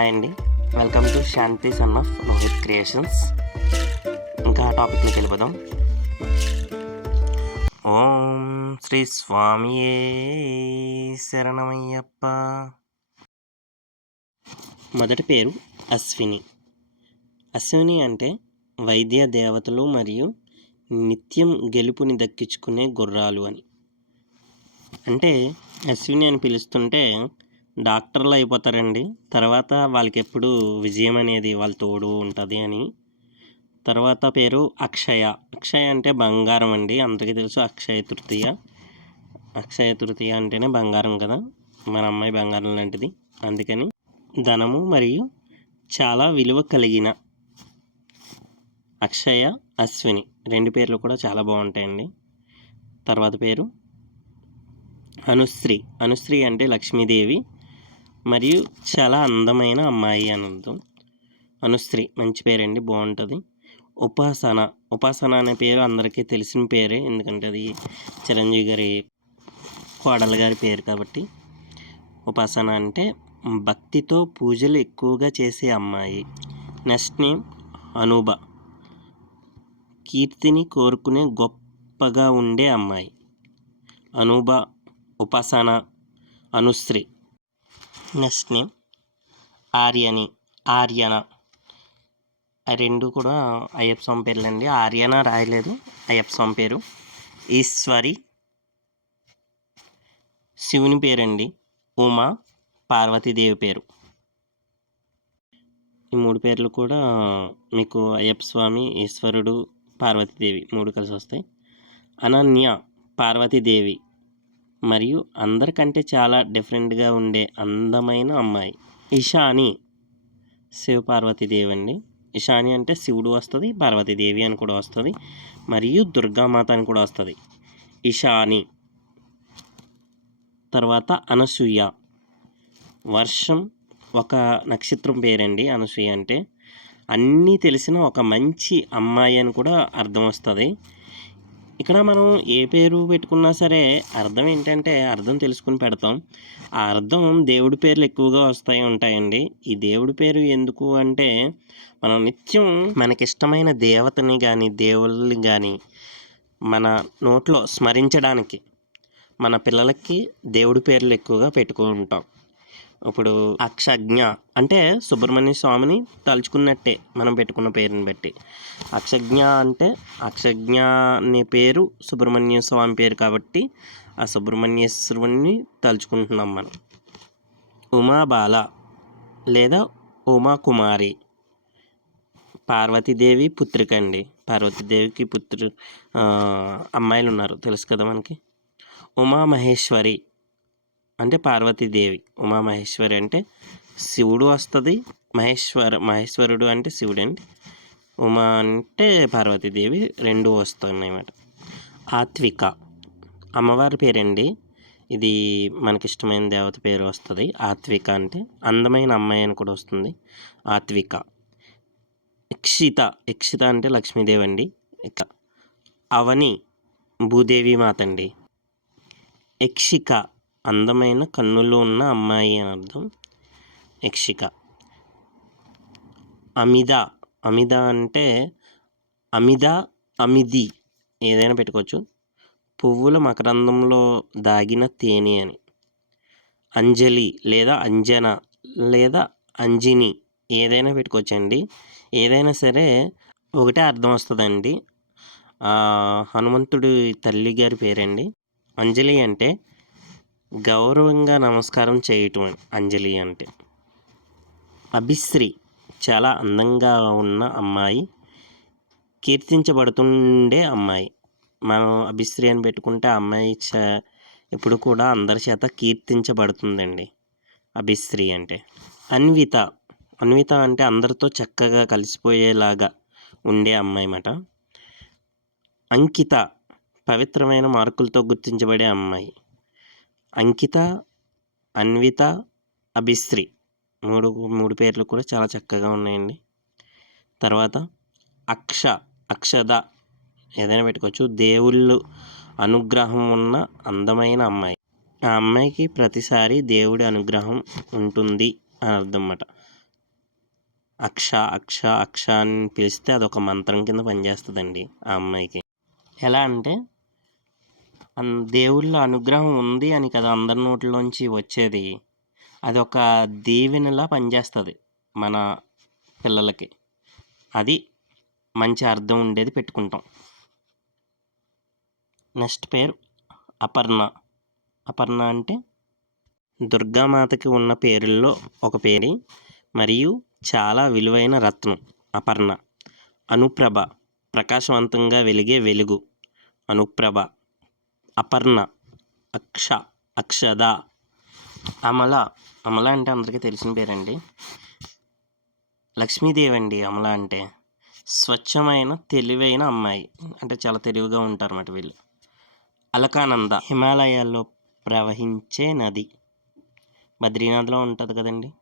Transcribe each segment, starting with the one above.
Hi అండి. Welcome to Shanti son of Rohit creations ఇంకా టాపిక్లోకి వెళ్ళిపోదాం. ఓం శ్రీ స్వామియే శరణమయ్యప్ప. మొదటి పేరు అశ్విని. అశ్విని అంటే వైద్య దేవతలు మరియు నిత్యం గెలుపుని దక్కించుకునే గుర్రాలు అని. అంటే అశ్విని అని పిలుస్తుంటే డాక్టర్లు అయిపోతారండి. తర్వాత వాళ్ళకి ఎప్పుడు విజయం అనేది వాళ్ళ తోడు ఉంటుంది అని. తర్వాత పేరు అక్షయ. అక్షయ అంటే బంగారం అండి. అందరికీ తెలుసు అక్షయ తృతీయ. అక్షయ తృతీయ అంటేనే బంగారం కదా. మన అమ్మాయి బంగారం లాంటిది. అందుకని ధనము మరియు చాలా విలువ కలిగిన అక్షయ అశ్విని రెండు పేర్లు కూడా చాలా బాగుంటాయండి. తర్వాత పేరు అనుశ్రీ. అనుశ్రీ అంటే లక్ష్మీదేవి. మరియు చాలా అందమైన అమ్మాయి అని అర్థం అనుశ్రీ మంచి పేరండి బాగుంటుంది. ఉపాసన ఉపాసన అనే పేరు అందరికీ తెలిసిన పేరే ఎందుకంటే అది చిరంజీవి గారి కోడల గారి పేరు కాబట్టి. ఉపాసన అంటే భక్తితో పూజలు ఎక్కువగా చేసే అమ్మాయి. Next name Anuba. కీర్తిని కోరుకునే గొప్పగా ఉండే అమ్మాయి. అనూబ ఉపాసన అనుశ్రీ. Next name. ఆర్యని ఆర్యన. ఆ రెండు కూడా అయ్యప్ప స్వామి పేర్లండి. ఆర్యన రాయలేదు. అయ్యప్ప స్వామి పేరు. ఈశ్వరి శివుని పేరండి. ఉమా పార్వతీదేవి పేరు. ఈ మూడు పేర్లు కూడా మీకు అయ్యప్ప స్వామి ఈశ్వరుడు పార్వతీదేవి మూడు కలిసి వస్తాయి. అనన్య పార్వతీదేవి. మరియు అందరికంటే చాలా డిఫరెంట్గా ఉండే అందమైన అమ్మాయి. ఇషాని శివపార్వతీదేవి అండి ఇషాని అంటే శివుడు వస్తుంది పార్వతీదేవి అని కూడా వస్తుంది మరియు దుర్గామాత అని కూడా వస్తుంది. ఇషాని తర్వాత అనసూయ. వర్షం ఒక నక్షత్రం పేరండి అనసూయ అంటే. అన్నీ తెలిసిన ఒక మంచి అమ్మాయి అని కూడా అర్థం వస్తుంది. ఇక్కడ మనం ఏ పేరు పెట్టుకున్నా సరే అర్థం ఏంటంటే అర్థం తెలుసుకుని పెడతాం. ఆ అర్థం దేవుడి పేర్లు ఎక్కువగా వస్తాయి ఉంటాయండి. ఈ దేవుడి పేరు ఎందుకు అంటే మనం నిత్యం మనకిష్టమైన దేవతని కానీ దేవుళ్ళని కానీ మన నోట్లో స్మరించడానికి మన పిల్లలకి దేవుడి పేర్లు ఎక్కువగా పెట్టుకుంటాం. ఇప్పుడు అక్షజ్ఞ అంటే సుబ్రహ్మణ్య స్వామిని తలుచుకున్నట్టే మనం పెట్టుకున్న పేరుని బట్టి. అక్షజ్ఞ అంటే అక్షజ్ఞ అనే పేరు సుబ్రహ్మణ్య స్వామి పేరు కాబట్టి ఆ సుబ్రహ్మణ్యేశ్వరుని తలుచుకుంటున్నాం మనం. ఉమాబాల లేదా ఉమాకుమారి పార్వతీదేవి పుత్రిక అండి. పార్వతీదేవికి పుత్రు అమ్మాయిలు ఉన్నారు. తెలుసు కదా మనకి? ఉమామహేశ్వరి అంటే పార్వతీదేవి ఉమామహేశ్వరి అంటే శివుడు వస్తుంది మహేశ్వర మహేశ్వరుడు అంటే శివుడు అండి. ఉమా అంటే పార్వతీదేవి రెండు వస్తున్నాయి అన్నమాట ఆత్విక అమ్మవారి పేరండి. ఇది మనకిష్టమైన దేవత పేరు వస్తుంది. ఆత్విక అంటే అందమైన అమ్మాయి అని కూడా వస్తుంది. ఆత్విక. ఇక్షిత ఇక్షిత అంటే లక్ష్మీదేవి అండి. ఇక అవని భూదేవి మాత అండి. యక్షిక అందమైన కన్నులు ఉన్న అమ్మాయి అని అర్థం. యక్షిక. అమిద. అమిద అంటే అమిద అమిది ఏదైనా పెట్టుకోవచ్చు. పువ్వుల మకరందంలో దాగిన తేనె అని. అంజలి లేదా అంజన లేదా అంజిని ఏదైనా పెట్టుకోవచ్చండి. ఏదైనా సరే ఒకటే అర్థం వస్తుందండి. హనుమంతుడి తల్లి గారి పేరండి. అంజలి అంటే గౌరవంగా నమస్కారం చేయటం అంజలి అంటే. అభిశ్రీ చాలా అందంగా ఉన్న అమ్మాయి కీర్తించబడుతుండే అమ్మాయి. మనం అభిశ్రీ అని పెట్టుకుంటే అమ్మాయి చ ఇప్పుడు కూడా అందరి చేత కీర్తించబడుతుందండి. అభిశ్రీ అంటే. అన్విత. అన్విత అంటే అందరితో చక్కగా కలిసిపోయేలాగా ఉండే అమ్మాయి అన్నమాట అంకిత. పవిత్రమైన మార్కులతో గుర్తించబడే అమ్మాయి. అంకిత అన్విత అభిశ్రీ మూడు మూడు పేర్లు కూడా చాలా చక్కగా ఉన్నాయండి. తర్వాత అక్ష అక్షద ఏదైనా పెట్టుకోవచ్చు. దేవుళ్ళు అనుగ్రహం ఉన్న అందమైన అమ్మాయి. ఆ అమ్మాయికి ప్రతిసారి దేవుడి అనుగ్రహం ఉంటుంది అని అర్థం అన్నమాట అక్ష అక్ష అక్ష అని పిలిస్తే అదొక మంత్రం కింద పనిచేస్తుందండి ఆ అమ్మాయికి. ఎలా అంటే దేవుళ్ళ అనుగ్రహం ఉంది అని కదా అందరి నోట్లోంచి వచ్చేది. అదొక దీవెనలా పనిచేస్తుంది మన పిల్లలకి. అది మంచి అర్థం ఉండేది పెట్టుకుంటాం. నెక్స్ట్ పేరు అపర్ణ. అపర్ణ అంటే దుర్గామాతకి ఉన్న పేరుల్లో ఒక పేరు మరియు చాలా విలువైన రత్నం అపర్ణ. అనుప్రభ ప్రకాశవంతంగా వెలిగే వెలుగు. అనుప్రభ అపర్ణ అక్ష అక్షద అమల అమల అంటే అందరికీ తెలిసిన పేరండి. లక్ష్మీదేవి అండి అమల అంటే. స్వచ్ఛమైన తెలివైన అమ్మాయి. అంటే చాలా తెలివిగా ఉంటారు అన్నమాట వీళ్ళు. అలకానంద హిమాలయాల్లో ప్రవహించే నది. బద్రీనాథ్లో ఉంటుంది కదండి.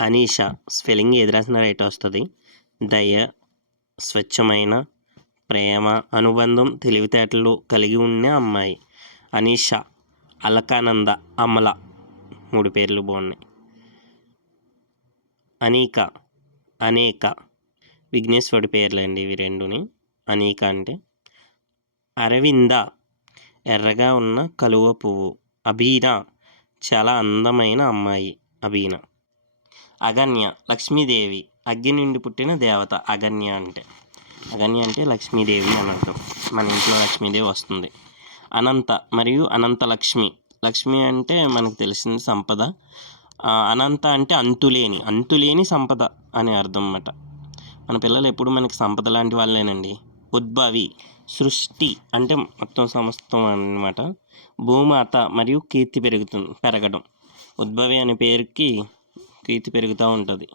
అనీష స్పెల్లింగ్ ఏది రాసిన రైట్ వస్తుంది. దయ స్వచ్ఛమైన ప్రేమ అనుబంధం తెలివితేటలు కలిగి ఉన్న అమ్మాయి. అనీష అలకానంద అమల మూడు పేర్లు బాగున్నాయి. అనీక అనేక విఘ్నేశ్వరుడి పేర్లండి ఇవి రెండుని. అనేక అంటే అరవింద ఎర్రగా ఉన్న కలువ పువ్వు. అబీన చాలా అందమైన అమ్మాయి అబీన అగన్య లక్ష్మీదేవి అగ్ని నుండి పుట్టిన దేవత అగన్య అంటే. అగని అంటే లక్ష్మీదేవి అని అర్థం మన ఇంట్లో లక్ష్మీదేవి వస్తుంది. అనంత మరియు అనంత లక్ష్మి. లక్ష్మి అంటే మనకు తెలిసింది సంపద. అనంత అంటే అంతులేని అంతులేని సంపద అనే అర్థం అన్నమాట. మన పిల్లలు ఎప్పుడు మనకి సంపద లాంటి వాళ్ళేనండి. ఉద్భవి సృష్టి అంటే మొత్తం సమస్తం అన్నమాట. భూమాత మరియు కీర్తి పెరుగుతుంది పెరగడం. ఉద్భవి అనే పేరుకి కీర్తి పెరుగుతూ ఉంటుంది.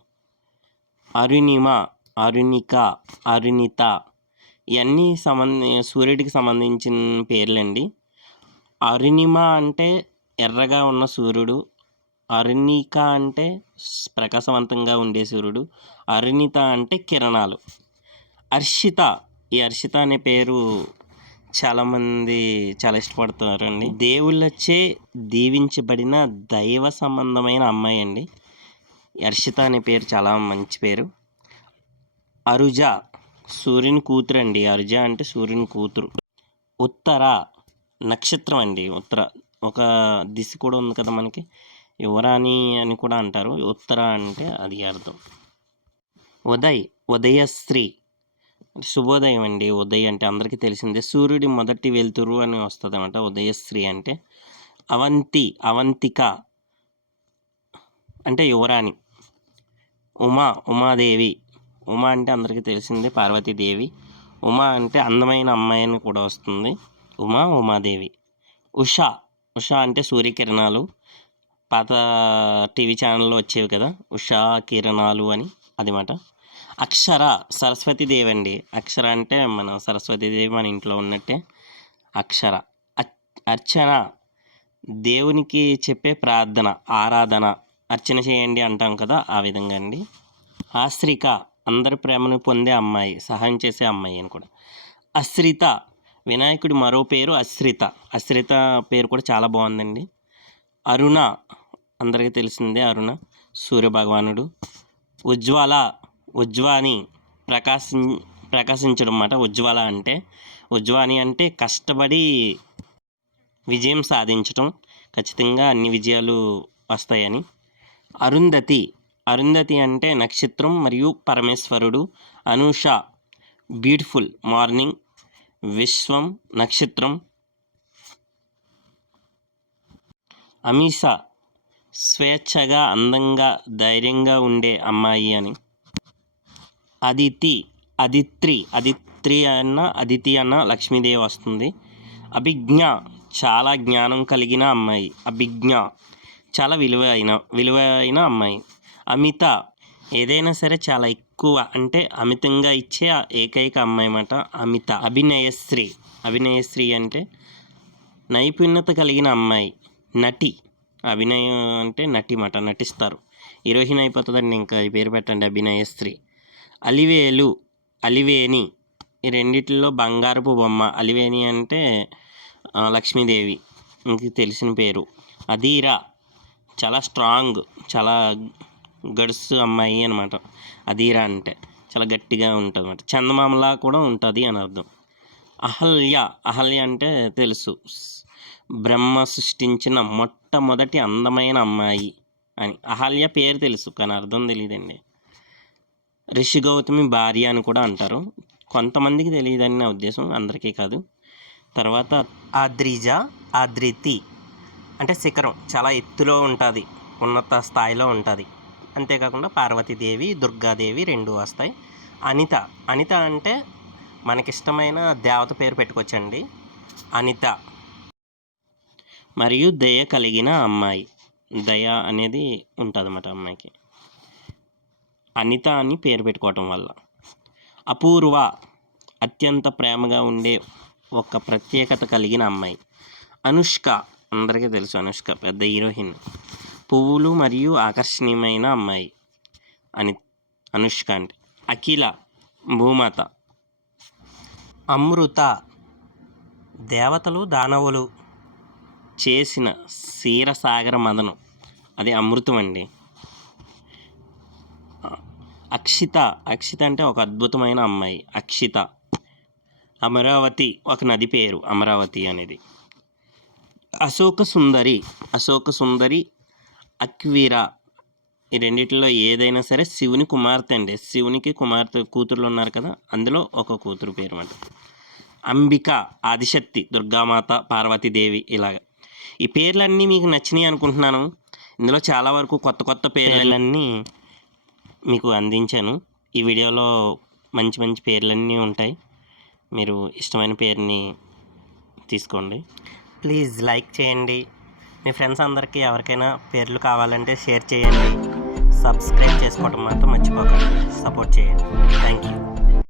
అరుణిమ అరుణిక అరుణిత ఇవన్నీ సంబంధి సూర్యుడికి సంబంధించిన పేర్లండి. అరుణిమ అంటే ఎర్రగా ఉన్న సూర్యుడు. అరుణిక అంటే ప్రకాశవంతంగా ఉండే సూర్యుడు. అరుణిత అంటే కిరణాలు. హర్షిత ఈ హర్షిత అనే పేరు చాలామంది చాలా ఇష్టపడుతున్నారండి. దేవుళ్ళచే దీవించబడిన దైవ సంబంధమైన అమ్మాయి అండి. హర్షిత అనే పేరు చాలా మంచి పేరు. అరుజ సూర్యుని కూతురు అండి అరుజ అంటే సూర్యుని కూతురు. ఉత్తర నక్షత్రం అండి. ఉత్తర. ఒక దిశ కూడా ఉంది కదా మనకి. యువరాణి అని కూడా అంటారు. ఉత్తర అంటే అది అర్థం. ఉదయ్ ఉదయశ్రీ. శుభోదయం అండి. ఉదయ్ అంటే అందరికీ తెలిసిందే. సూర్యుడి మొదటి వెలుతురు అని వస్తుంది అనమాట ఉదయశ్రీ అంటే అవంతి అవంతిక అంటే యువరాణి. ఉమా ఉమాదేవి. ఉమా అంటే అందరికీ తెలిసిందే పార్వతీదేవి. ఉమా అంటే అందమైన అమ్మాయి అని కూడా వస్తుంది. ఉమా ఉమాదేవి. ఉషా ఉషా అంటే సూర్యకిరణాలు. పాత టీవీ ఛానల్లో వచ్చేవి కదా ఉషా కిరణాలు అని అదిమాట అక్షర సరస్వతీదేవి అండి. అక్షర అంటే మన సరస్వతీదేవి మన ఇంట్లో ఉన్నట్టే. అక్షర. అర్చన. దేవునికి చెప్పే ప్రార్థన ఆరాధన. అర్చన చేయండి అంటాం కదా ఆ విధంగా అండి. ఆశ్రిక. అందరి ప్రేమను పొందే అమ్మాయి సహాయం చేసే అమ్మాయి అని కూడా. అశ్రిత వినాయకుడి మరో పేరు అశ్రిత. అశ్రిత పేరు కూడా చాలా బాగుందండి. అరుణ అందరికీ తెలిసిందే అరుణ. సూర్య భగవానుడు ఉజ్వల ఉజ్వాని ప్రకాశిం ప్రకాశించడం అన్నమాట ఉజ్వల అంటే ఉజ్వాని అంటే కష్టపడి విజయం సాధించటం. ఖచ్చితంగా అన్ని విజయాలు వస్తాయని. అరుంధతి అరుంధతి అంటే నక్షత్రం మరియు పరమేశ్వరుడు. Anusha beautiful morning. విశ్వం నక్షత్రం. అమీష స్వేచ్ఛగా అందంగా ధైర్యంగా ఉండే అమ్మాయి అని. అదితి అదిత్రి అదిత్రి అన్న అదితి అన్న లక్ష్మీదేవి వస్తుంది. అభిజ్ఞ చాలా జ్ఞానం కలిగిన అమ్మాయి. అభిజ్ఞ చాలా విలువైన విలువైన అమ్మాయి. అమిత ఏదైనా సరే చాలా ఎక్కువ అంటే అమితంగా ఇచ్చే ఏకైక అమ్మాయి మాట అమిత. అభినయశ్రీ. అభినయశ్రీ అంటే నైపుణ్యత కలిగిన అమ్మాయి. నటి. అభినయం అంటే నటి మాట నటిస్తారు. హీరోయిన్ అయిపోతుందండి ఇంకా ఈ పేరు పెట్టండి అభినయశ్రీ. అలివేలు అలివేని. ఈ రెండిట్లో బంగారపు బొమ్మ. అలివేని అంటే లక్ష్మీదేవి. ఇంక తెలిసిన పేరు. అధీర. చాలా స్ట్రాంగ్ చాలా గడుసు అమ్మాయి అనమాట అధీర అంటే. చాలా గట్టిగా ఉంటుంది అనమాట చందమామలా కూడా ఉంటుంది అని అర్థం. అహల్య అహల్య అంటే తెలుసు. బ్రహ్మ సృష్టించిన మొట్టమొదటి అందమైన అమ్మాయి అని. అహల్య పేరు తెలుసు కానీ అర్థం తెలియదండి. రిషి గౌతమి భార్య అని కూడా అంటారు. కొంతమందికి తెలియదని నా ఉద్దేశం అందరికీ కాదు. తర్వాత ఆద్రిజ ఆద్రితి అంటే శిఖరం. చాలా ఎత్తులో ఉంటుంది. ఉన్నత స్థాయిలో ఉంటుంది. అంతేకాకుండా పార్వతీదేవి దుర్గాదేవి రెండు వస్తాయి. అనిత అనిత అంటే మనకిష్టమైన దేవత పేరు పెట్టుకోవచ్చండి. అనిత. మరియు దయ కలిగిన అమ్మాయి. దయ అనేది ఉంటుందన్నమాట అమ్మాయికి. అనిత అని పేరు పెట్టుకోవటం వల్ల. అపూర్వ అత్యంత ప్రేమగా ఉండే ఒక ప్రత్యేకత కలిగిన అమ్మాయి. అనుష్క. అందరికీ తెలుసు అనుష్క పెద్ద హీరోయిన్. పువ్వులు మరియు ఆకర్షణీయమైన అమ్మాయి అని అనుష్క అంటే. అఖిల భూమాత. అమృత దేవతలు దానవులు చేసిన క్షీరసాగర మదనం. అది అమృతం అండి. అక్షిత అక్షిత అంటే ఒక అద్భుతమైన అమ్మాయి. అక్షిత. అమరావతి ఒక నది పేరు. అమరావతి అనేది. అశోక సుందరి అశోక సుందరి అక్వీరా. ఈ రెండిట్లో ఏదైనా సరే శివుని కుమార్తె అండి. శివునికి కుమార్తె కూతుర్లు ఉన్నారు కదా అందులో ఒక కూతురు పేరు అంట అంబిక ఆదిశక్తి దుర్గామాత పార్వతీదేవి ఇలాగ. ఈ పేర్లన్నీ మీకు నచ్చినాయి అనుకుంటున్నాను. ఇందులో చాలా వరకు కొత్త కొత్త పేర్లన్నీ మీకు అందించాను. ఈ వీడియోలో మంచి మంచి పేర్లన్నీ ఉంటాయి. మీరు ఇష్టమైన పేరుని తీసుకోండి. ప్లీజ్ లైక్ చేయండి. మీ ఫ్రెండ్స్ అందరికీ ఎవరికైనా పేర్లు కావాలంటే షేర్ చేయండి. సబ్స్క్రైబ్ చేసుకోవడం మాత్రం మర్చిపోకండి. సపోర్ట్ చేయండి. Thank you.